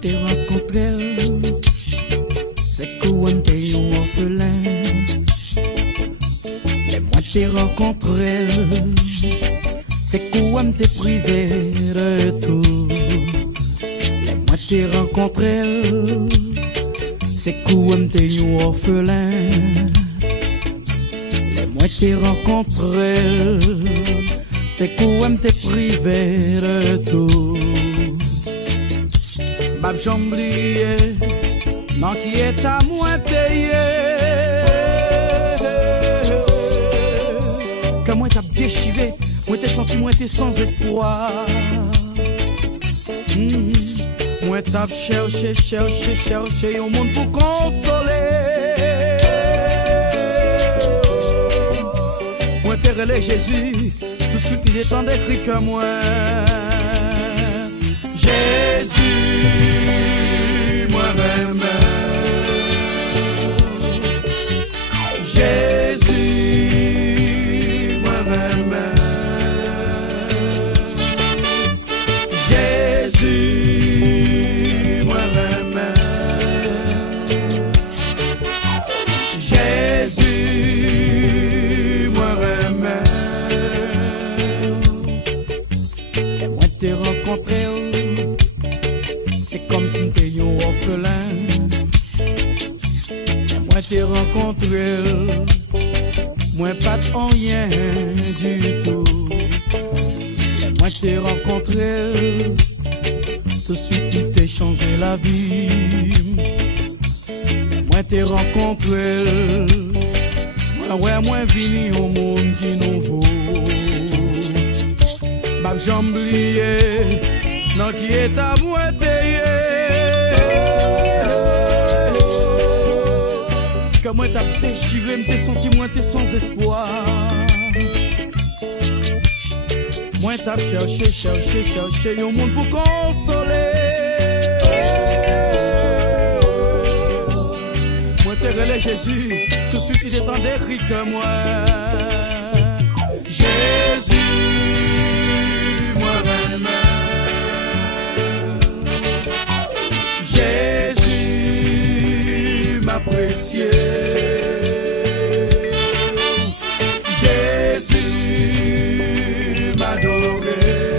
t'ai rencontré, c'est quoi t'es un orphelin. Les moi t'ai rencontré, c'est quoi t'es privé de tout. Les moi t'ai rencontré, c'est quoi t'es un orphelin. Les moi t'ai rencontré, c'est quoi t'es privé de tout. M'a j'oublié, non qui est à moi payé. Que moi t'as déchiré, moi t'es senti, moi t'es sans espoir. Moi t'as cherché au monde pour consoler. Moi t'es relais Jésus, tout de suite il est en d'écrit que moi. Jésus, moi-même. Jésus, moi-même. Jésus, moi-même. Jésus, moi-même. Et moi t'ai rencontré. C'est comme si t'étais un orphelin. Et moi t'ai rencontré, moi pas de rien du tout. Et moi t'ai rencontré, tout de suite il t'a changé la vie. Et moi t'ai rencontré, moi vini au monde qui nouveau. Ma jambe liée, non qui est à moi payé. Que moi t'as déchiré, m't'ai senti, moi t'es sans espoir. Moi t'as cherché un monde pour consoler. Moi t'es relais Jésus, tout de suite il est en d'écrit que moi. Jésus, moi-même. Jésus m'apprécier. Jésus m'adorer.